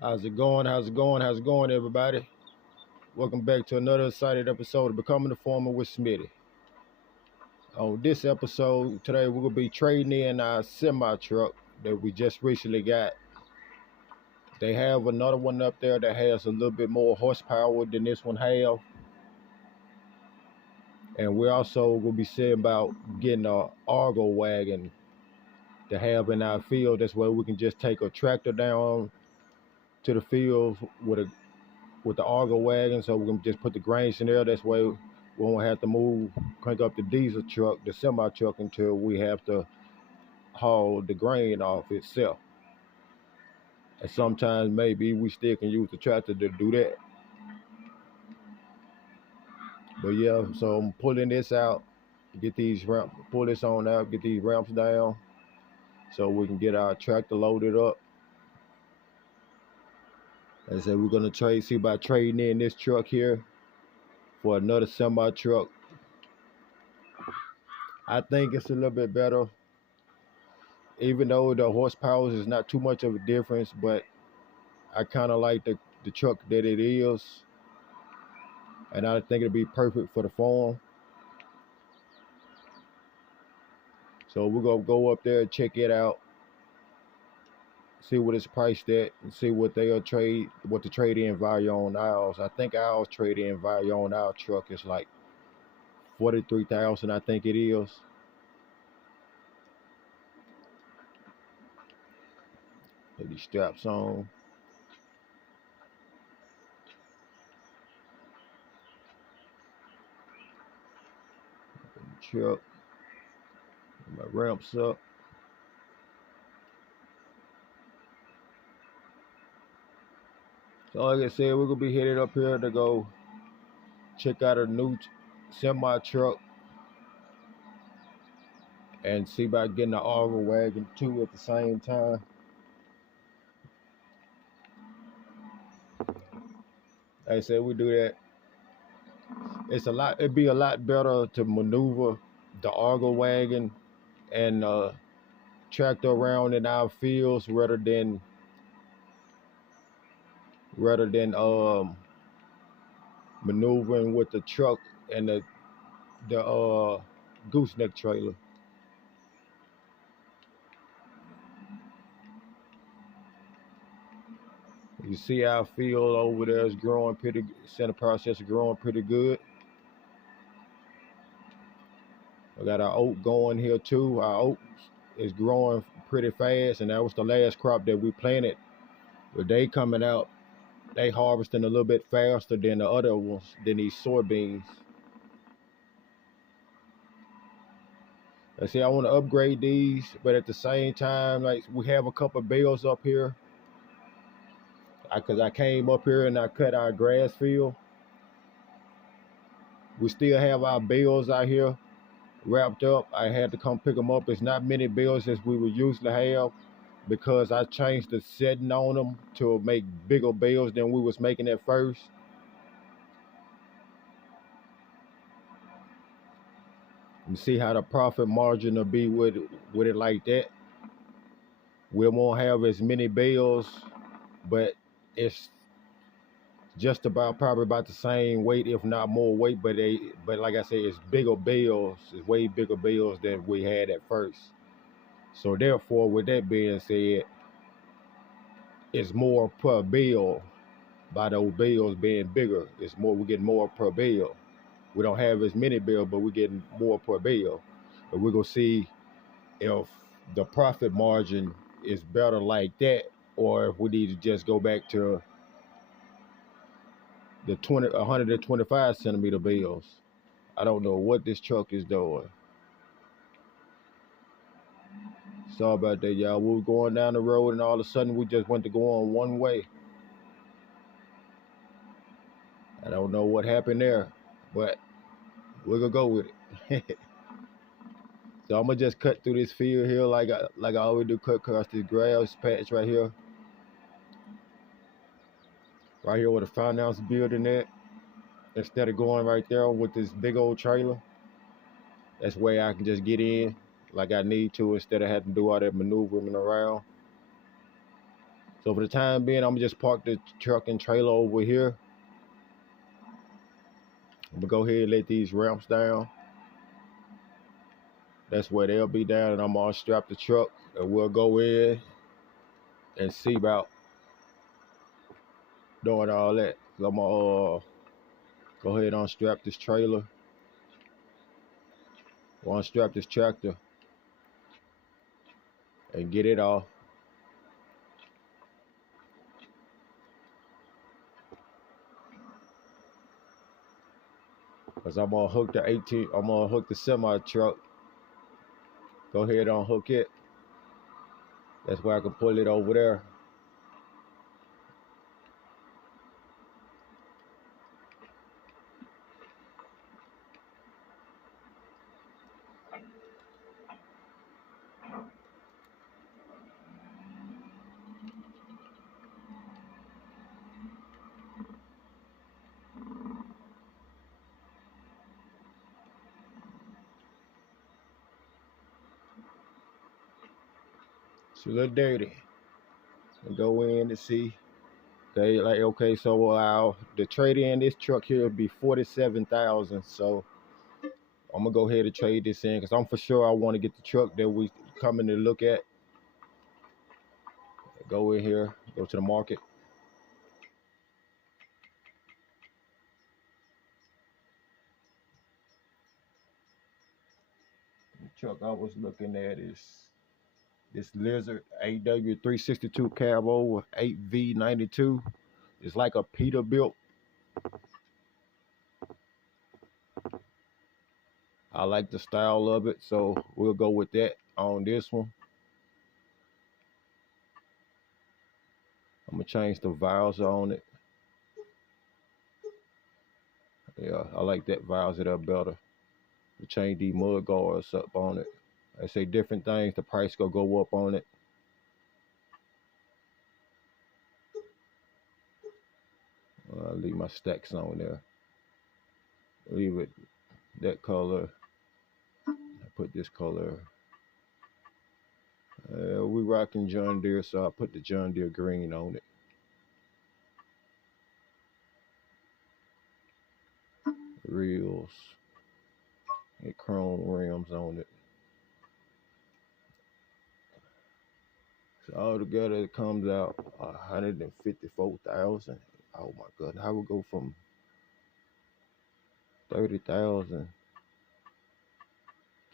How's it going? How's it going? How's it going, everybody? Welcome back to another exciting episode of Becoming the Farmer with Smitty. On this episode today, we're gonna be trading in our semi truck that we just recently got. They have another one up there that has a little bit more horsepower than this one have, and we're also gonna be saying about getting a Argo wagon to have in our field. That's where we can just take a tractor down to the field with the Argo wagon, so we can just put the grains in there. That's why we won't have to crank up the diesel truck, the semi truck, until we have to haul the grain off itself. And sometimes maybe we still can use the tractor to do that. But yeah, so I'm pulling this out, pull this on out, get these ramps down, so we can get our tractor loaded up. As I said, we're gonna see about trading in this truck here for another semi truck. I think it's a little bit better, even though the horsepower is not too much of a difference, but I kind of like the truck that it is, and I think it'll be perfect for the farm. So we're gonna go up there and check it out, see what it's priced at, and see what the trade-in value on ours. I think ours trade-in value on our truck is like 43,000. I think it is. Put these straps on. Truck. My ramps up. So like I said, we're gonna be headed up here to go check out a new semi truck and see about getting the Argo wagon too at the same time. Like I said, we do that. It'd be a lot better to maneuver the Argo wagon and tractor around in our fields rather than maneuvering with the truck and the gooseneck trailer. You see our field over there is growing pretty. Center process is growing pretty good. We got our oat going here too. Our oat is growing pretty fast, and that was the last crop that we planted. But they coming out, they harvesting a little bit faster than the other ones, than these soybeans. I see I want to upgrade these, but at the same time, like we have a couple of bales up here. Cause I came up here and I cut our grass field. We still have our bales out here wrapped up. I had to come pick them up. It's not many bales as we would usually have, because I changed the setting on them to make bigger bales than we was making at first. You see how the profit margin will be with it like that. We won't have as many bales, but it's just probably about the same weight, if not more weight. But like I said, it's bigger bales. It's way bigger bales than we had at first. So therefore, with that being said, it's more per bale. By those bales being bigger, it's more. We get more per bale. We don't have as many bales, but we're getting more per bale. But we're gonna see if the profit margin is better like that, or if we need to just go back to the 125 centimeter bales. I don't know what this truck is doing. Sorry about that, y'all. We were going down the road, and all of a sudden we just went to go on one way. I don't know what happened there, but we're gonna go with it. So I'm gonna just cut through this field here like I always do, cut across this grass patch right here. Right here where the finance building at. Instead of going right there with this big old trailer. That's where I can just get in like I need to, instead of having to do all that maneuvering around. So for the time being, I'm gonna just park the truck and trailer over here. I'm gonna go ahead and let these ramps down. That's where they'll be down, and I'm gonna strap the truck, and we'll go in and see about doing all that. So I'm gonna go ahead and unstrap this trailer, or unstrap this tractor, and get it off. Cause I'm gonna hook the 18. I'm gonna hook the semi truck. Go ahead and unhook it. That's where I can pull it over there. It's a little dirty. And go in and see. Okay, like okay, so the trade in this truck here would be 47,000. So I'm gonna go ahead and trade this in because I'm for sure I want to get the truck that we coming to look at. Go in here, go to the market. The truck I was looking at is this Lizard AW362 cab over 8V92. It's like a Peterbilt. I like the style of it, so we'll go with that on this one. I'm gonna change the valves on it. Yeah, I like that valves it up better. To change the mud guards up on it. I say different things, the price gonna go up on it. I'll leave my stacks on there. Leave it that color. I put this color. We rocking John Deere, so I put the John Deere green on it. Reels and chrome rims on it. So all together it comes out 154,000. Oh my god, how we go from 30,000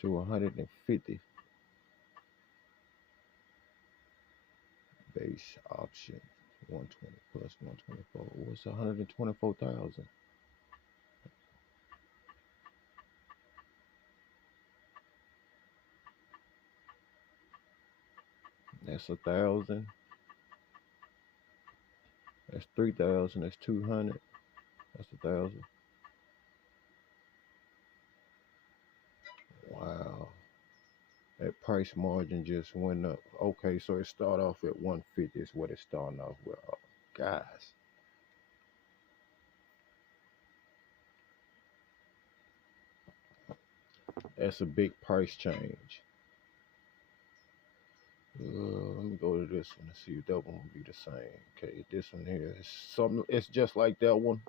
to 150? Base option 120 plus 124. What's 124,000? That's 1,000. That's 3,000. That's 200. That's 1,000. Wow. That price margin just went up. Okay, so it start off at 150 is what it's starting off with. Oh, guys. That's a big price change. Let me go to this one and see if that one will be the same. Okay, this one here is something. It's just like that one.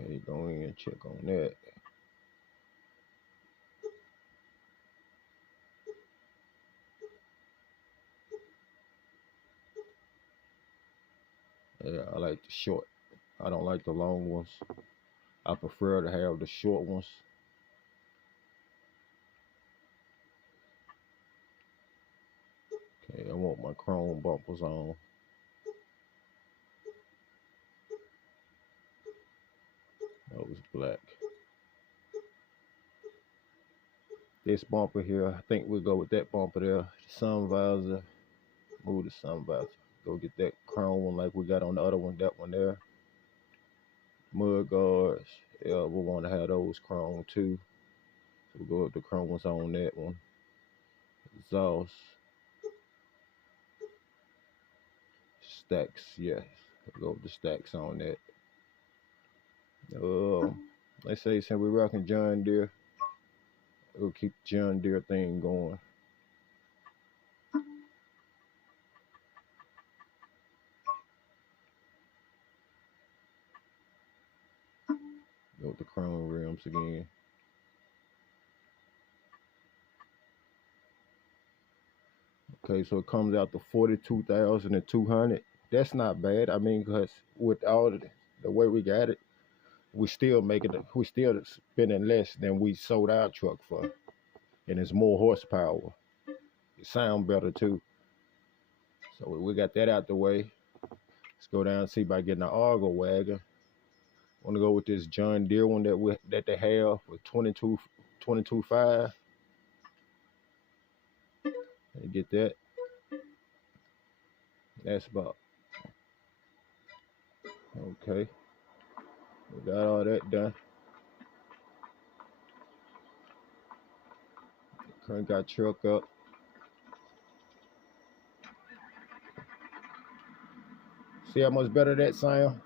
Okay, go in and check on that. Yeah, I like the short. I don't like the long ones. I prefer to have the short ones. Okay, I want my chrome bumpers on. That was black. This bumper here, I think we'll go with that bumper there. Sun visor. Move the sun visor. Go get that chrome one like we got on the other one. That one there. Mud guards. Yeah, we want to have those chrome too. So we'll go with the chrome ones on that one. Exhaust. Stacks, yes. We'll go with the stacks on that. Let's say since we're rocking John Deere, we'll keep the John Deere thing going. Go with the chrome rims again. Okay, so it comes out to 42,200. That's not bad. I mean, because with all the way we got it, we still making it. We still spending less than we sold our truck for, and it's more horsepower. It sound better too. So we got that out the way. Let's go down and see about getting an Argo wagon. Want to go with this John Deere one that they have with 22.5. And get that. That's about okay. We got all that done. Current got truck up. See how much better that sound?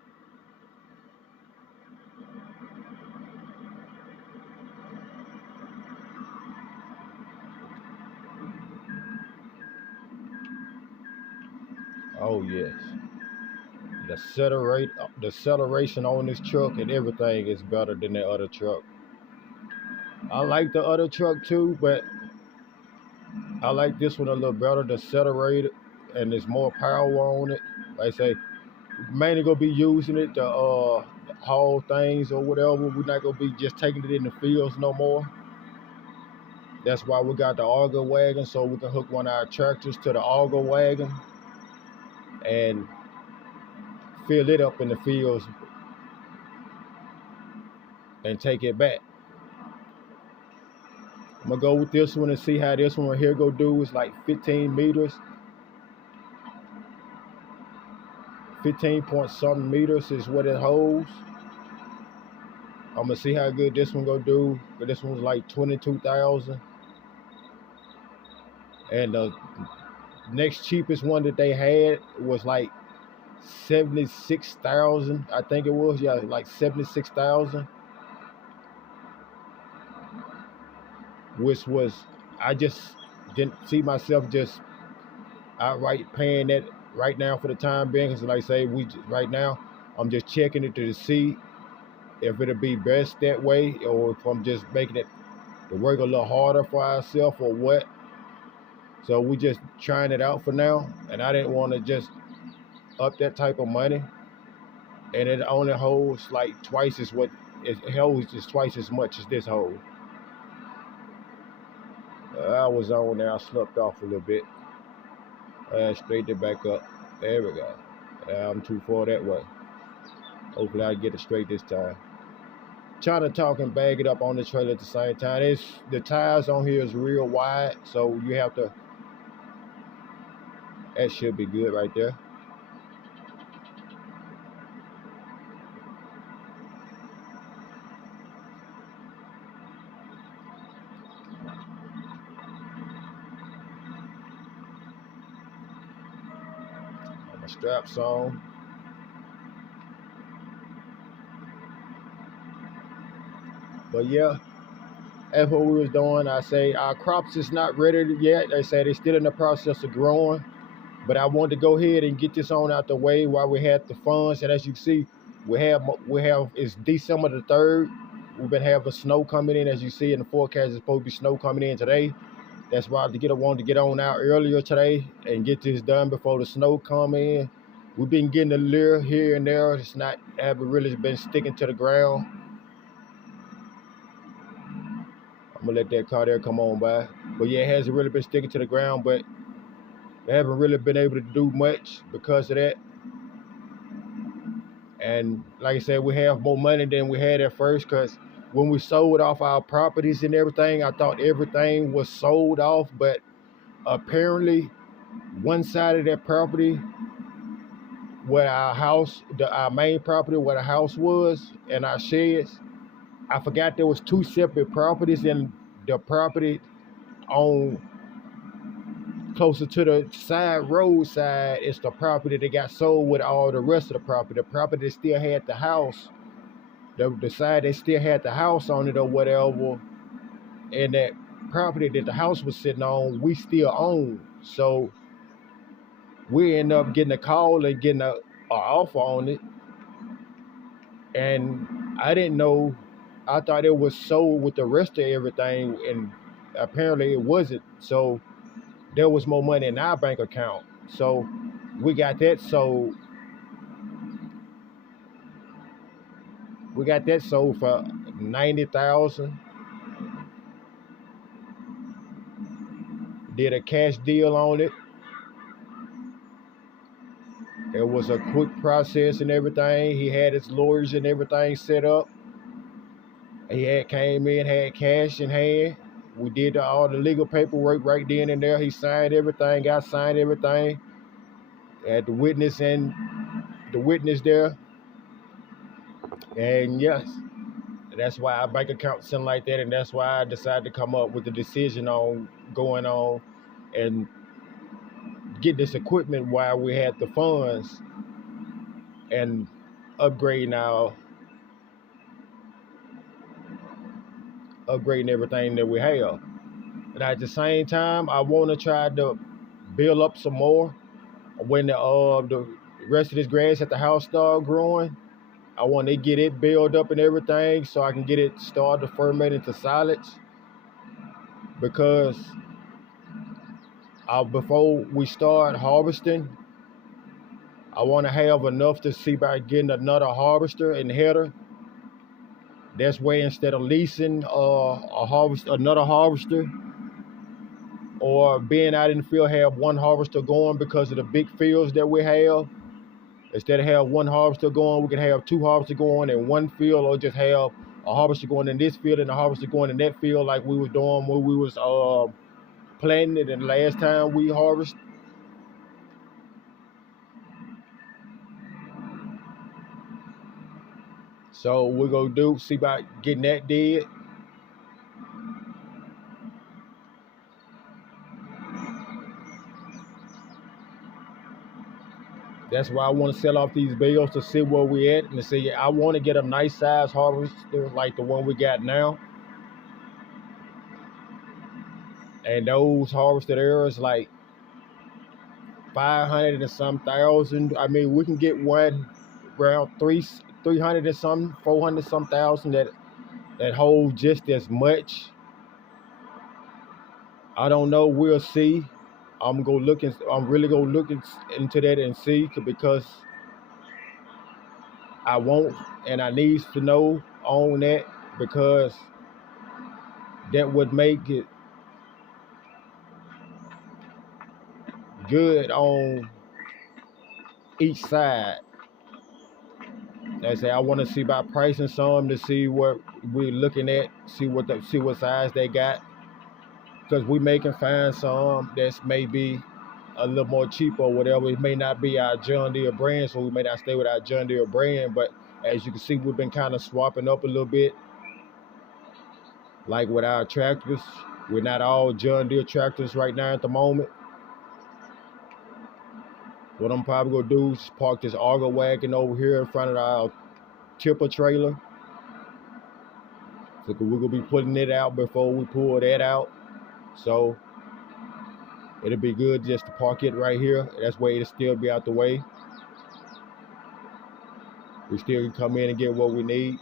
Oh yes. The acceleration on this truck and everything is better than the other truck. I like the other truck too, but I like this one a little better. The accelerator and there's more power on it. Like I say, mainly gonna be using it to haul things or whatever. We're not gonna be just taking it in the fields no more. That's why we got the auger wagon, so we can hook one of our tractors to the auger wagon and fill it up in the fields and take it back. I'm gonna go with this one and see how this one right here go do. It's like 15 meters, 15 point something meters is what it holds. I'm gonna see how good this one go do. But this one's like 22,000, and the next cheapest one that they had was like 76,000. I think it was, yeah, like 76,000, which was I just didn't see myself just outright paying that right now for the time being. Because like I say, right now I'm just checking it to see if it'll be best that way, or if I'm just making it to work a little harder for ourselves or what. So we just trying it out for now, and I didn't want to just up that type of money, and it only holds like twice as what it holds, is twice as much as this holds. I was on there, I slept off a little bit. Straightened it back up. There we go. I'm too far that way. Hopefully I get it straight this time. Trying to talk and bag it up on the trailer at the same time. The tires on here is real wide, so you have to. That should be good right there. My straps on. But yeah, that's what we was doing. I say our crops is not ready yet. They say they're still in the process of growing. But I wanted to go ahead and get this on out the way while we had the funds. And as you can see, we have it's December the 3rd. We've been having snow coming in. As you see in the forecast, it's supposed to be snow coming in today. That's why I wanted to get on out earlier today and get this done before the snow come in. We've been getting a little here and there. It's not haven't really been sticking to the ground. I'm gonna let that car there come on by. But yeah, it hasn't really been sticking to the ground, but they haven't really been able to do much because of that. And like I said, we have more money than we had at first, because when we sold off our properties and everything, I thought everything was sold off, but apparently one side of that property where our main property where the house was and our sheds, I forgot there was two separate properties, and the property on closer to the roadside is the property that got sold with all the rest of the property. The property that still had the house the side that still had the house on it or whatever, and that property that the house was sitting on, we still own. So we end up getting a call and getting a offer on it, and I didn't know. I thought it was sold with the rest of everything, and apparently it wasn't. So there was more money in our bank account. So we got that sold. We got that sold for 90,000. Did a cash deal on it. It was a quick process and everything. He had his lawyers and everything set up. He had came in, had cash in hand. We did all the legal paperwork right then and there. He signed everything, got signed everything. Had the witness there. And yes, that's why our bank account something like that, and that's why I decided to come up with the decision on going on and get this equipment while we had the funds and upgrading everything that we have. And at the same time, I want to try to build up some more. When the rest of this grass at the house start growing, I want to get it built up and everything so I can get it started to ferment into solids. Because before we start harvesting, I want to have enough to see about getting another harvester and header. That's where instead of leasing another harvester, or being out in the field, have one harvester going because of the big fields that we have. Instead of have one harvester going, we can have two harvesters going in one field, or just have a harvester going in this field and a harvester going in that field, like we was doing when we was planting it and the last time we harvested. So we're gonna see about getting that did. That's why I want to sell off these bales to see where we at and to see. I want to get a nice size harvester like the one we got now. And those harvested areas like 500 and some thousand. I mean, we can get one around 300 and some, 400 some thousand that hold just as much. I don't know. We'll see. I'm really gonna look into that and see, because I want and I need to know on that, because that would make it good on each side. I say I want to see about pricing some to see what we're looking at, see what size they got, because we may can find some that's maybe a little more cheap or whatever. It may not be our John Deere brand, so we may not stay with our John Deere brand. But as you can see, we've been kind of swapping up a little bit. Like with our tractors, we're not all John Deere tractors right now at the moment. What I'm probably gonna do is park this auger wagon over here in front of our tipper trailer. So we're gonna be putting it out before we pull that out. So it'll be good just to park it right here. That's where it'll still be out the way. We still can come in and get what we need.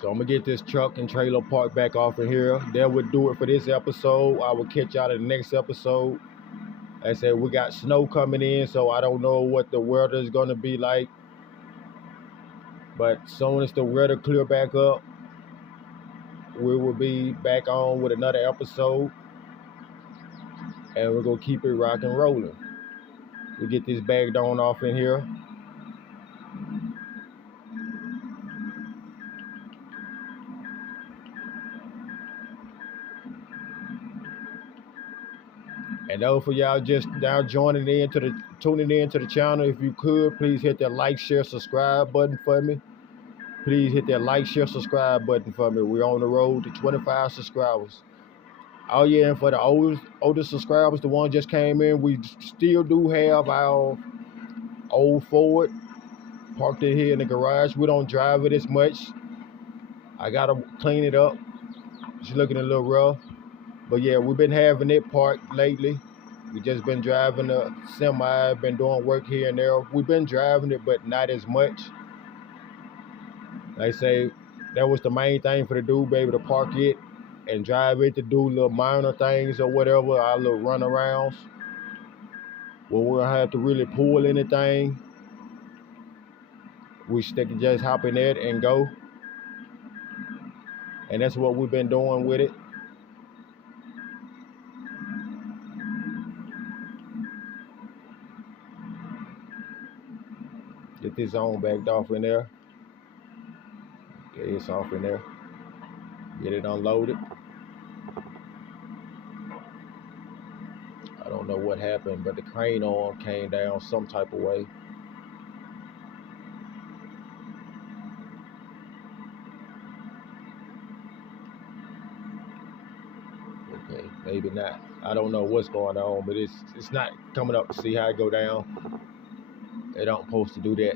So I'm gonna get this truck and trailer parked back off in here. That would do it for this episode. I will catch y'all in the next episode. Like I said, we got snow coming in, so I don't know what the weather is gonna be like. But soon as the weather clear back up, we will be back on with another episode. And we're gonna keep it rock and rolling. We get this bagged on off in here. And those for y'all just now tuning in to the channel, if you could, please hit that like, share, subscribe button for me. Please hit that like, share, subscribe button for me. We're on the road to 25 subscribers. Oh yeah, and for the older subscribers, the one just came in, we still do have our old Ford parked in here in the garage. We don't drive it as much. I gotta clean it up. It's looking a little rough. But yeah, we've been having it parked lately. We just been driving a semi, been doing work here and there. We've been driving it, but not as much. Like I say, that was the main thing for the dude, baby, to park it and drive it to do little minor things or whatever, our little runarounds. When we don't have to really pull anything, we stick and just hop in it and go. And that's what we've been doing with it. Get this on backed off in there. Okay, it's off in there. Get it unloaded. I don't know what happened, but the crane arm came down some type of way. Okay, maybe not. I don't know what's going on, but it's not coming up to see how it go down. They don't supposed to do that.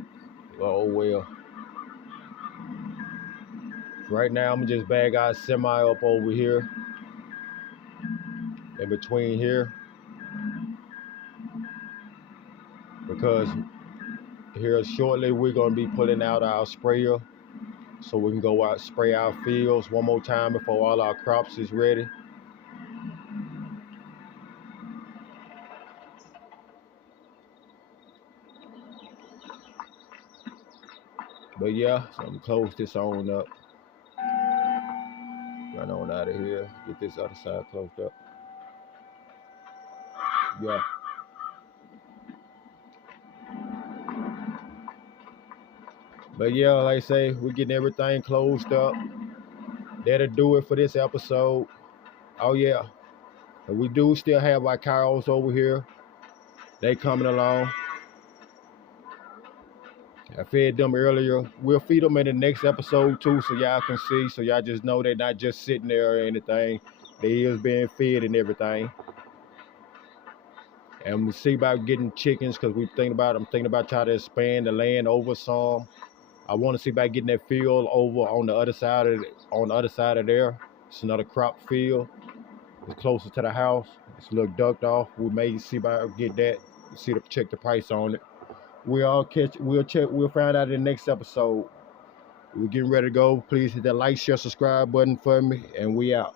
Oh well. Right now, I'm just bag our semi up over here. In between here. Because here shortly, we're going to be pulling out our sprayer. So we can go out spray our fields one more time before all our crops is ready. But yeah, so I'm gonna close this on up. Run on out of here. Get this other side closed up. Yeah. But yeah, like I say, we're getting everything closed up. That'll do it for this episode. Oh yeah. And we do still have our cows over here. They coming along. I fed them earlier. We'll feed them in the next episode too, so y'all can see. So y'all just know they're not just sitting there or anything. They is being fed and everything. And we see about getting chickens because I'm thinking about trying to expand the land over some. I want to see about getting that field over on the other side of there. It's another crop field. It's closer to the house. It's a little ducked off. We may see about get that. Check the price on it. We'll find out in the next episode. We're getting ready to go. Please hit that like, share, subscribe button for me, and we out.